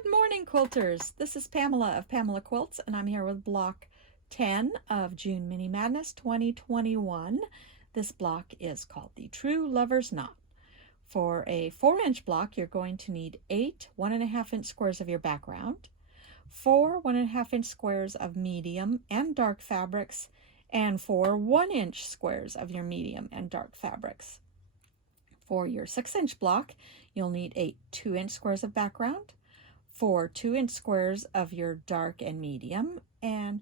Good morning, quilters. This is Pamela of Pamela Quilts, and I'm here with block 10 of June Mini Madness 2021. This block is called the True Lover's Knot. For a 4-inch block, you're going to need 8 1.5-inch squares of your background, 4 1.5-inch squares of medium and dark fabrics, and 4 1-inch squares of your medium and dark fabrics. For your 6-inch block, you'll need 8 2-inch squares of background, 4 2-inch squares of your dark and medium, and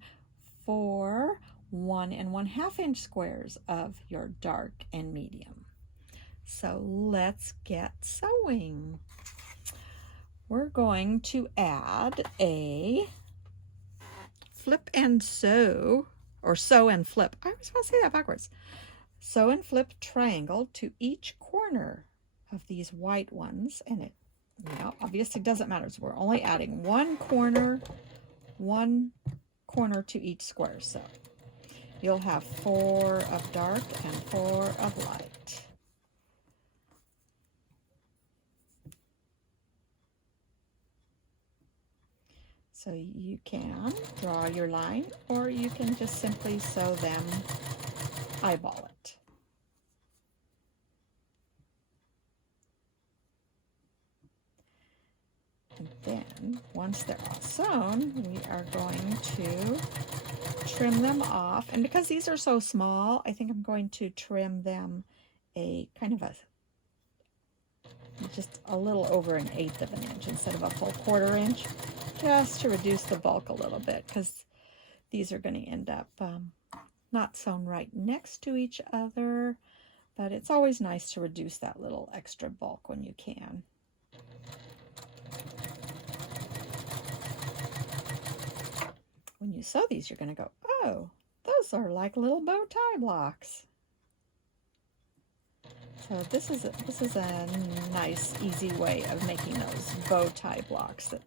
4 1 1/2-inch squares of your dark and medium. So let's get sewing. We're going to add a flip and sew, or sew and flip. I always want to say that backwards. Sew and flip triangle to each corner of these white ones, and it obviously doesn't matter. So we're only adding one corner to each square. So you'll have 4 of dark and 4 of light. So you can draw your line, or you can just simply sew them, eyeball it. And then, once they're all sewn, we are going to trim them off. And because these are so small, I think I'm going to trim them a kind of just a little over 1/8 of an inch instead of a full 1/4 inch, just to reduce the bulk a little bit, because these are going to end up not sewn right next to each other, but it's always nice to reduce that little extra bulk when you can. When you sew these, you're going to go, oh, those are like little bow tie blocks. So this is a nice, easy way of making those bow tie blocks that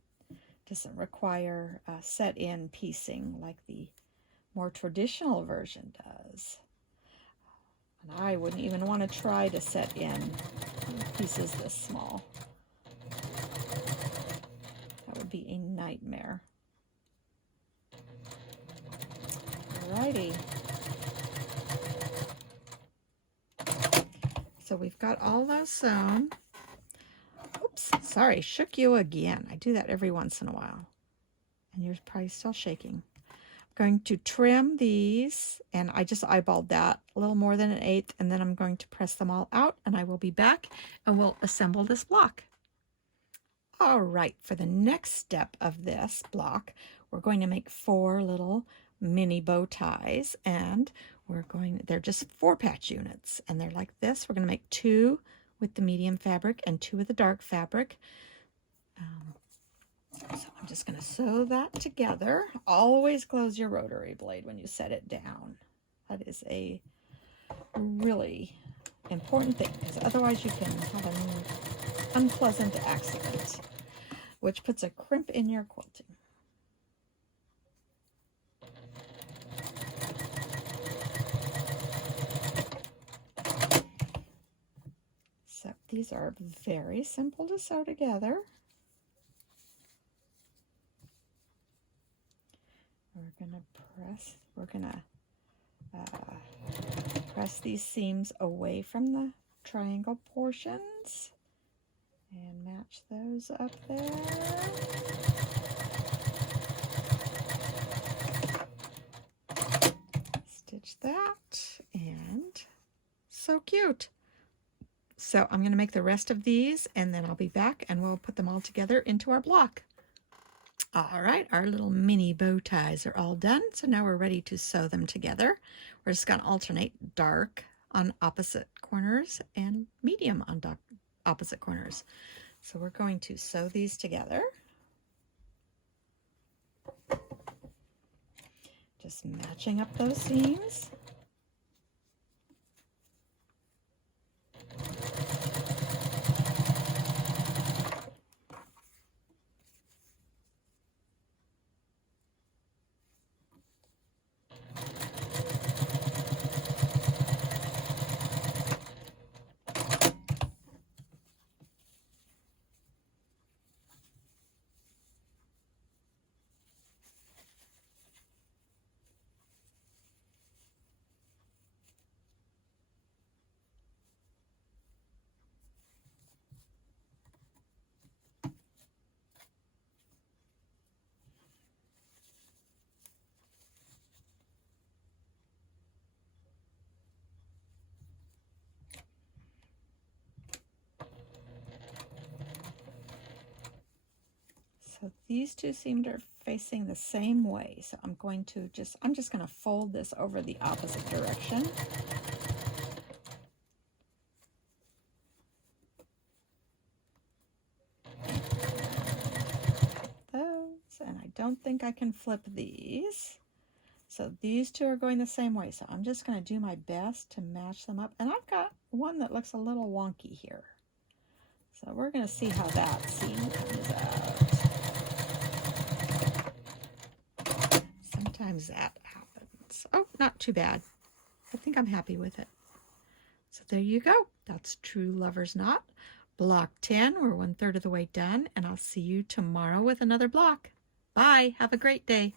doesn't require set-in piecing like the more traditional version does. And I wouldn't even want to try to set in pieces this small. That would be a nightmare. Alrighty. So we've got all those sewn. Oops, sorry, shook you again. I do that every once in a while. And you're probably still shaking. I'm going to trim these, and I just eyeballed that a little more than 1/8, and then I'm going to press them all out, and I will be back, and we'll assemble this block. All right, for the next step of this block, we're going to make 4 little mini bow ties, and they're just 4-patch units, and they're like this. We're going to make 2 with the medium fabric and 2 with the dark fabric. So I'm just going to sew that together. Always close your rotary blade when you set it down. That is a really important thing, because otherwise you can have an unpleasant accident, which puts a crimp in your quilting. So these are very simple to sew together. We're gonna press these seams away from the triangle portions and match those up there. Stitch that, and so cute. So I'm going to make the rest of these, and then I'll be back and we'll put them all together into our block. All right, our little mini bow ties are all done. So now we're ready to sew them together. We're just going to alternate dark on opposite corners and medium on opposite corners. So we're going to sew these together. Just matching up those seams. these two seem to be facing the same way. So I'm just going to fold this over the opposite direction. Those, and I don't think I can flip these. So these two are going the same way. So I'm just going to do my best to match them up. And I've got one that looks a little wonky here. So we're going to see how that seam comes out. Sometimes that happens. Oh, not too bad. I think I'm happy with it. So there you go. That's True Lover's Knot. Block 10. We're 1/3 of the way done. And I'll see you tomorrow with another block. Bye. Have a great day.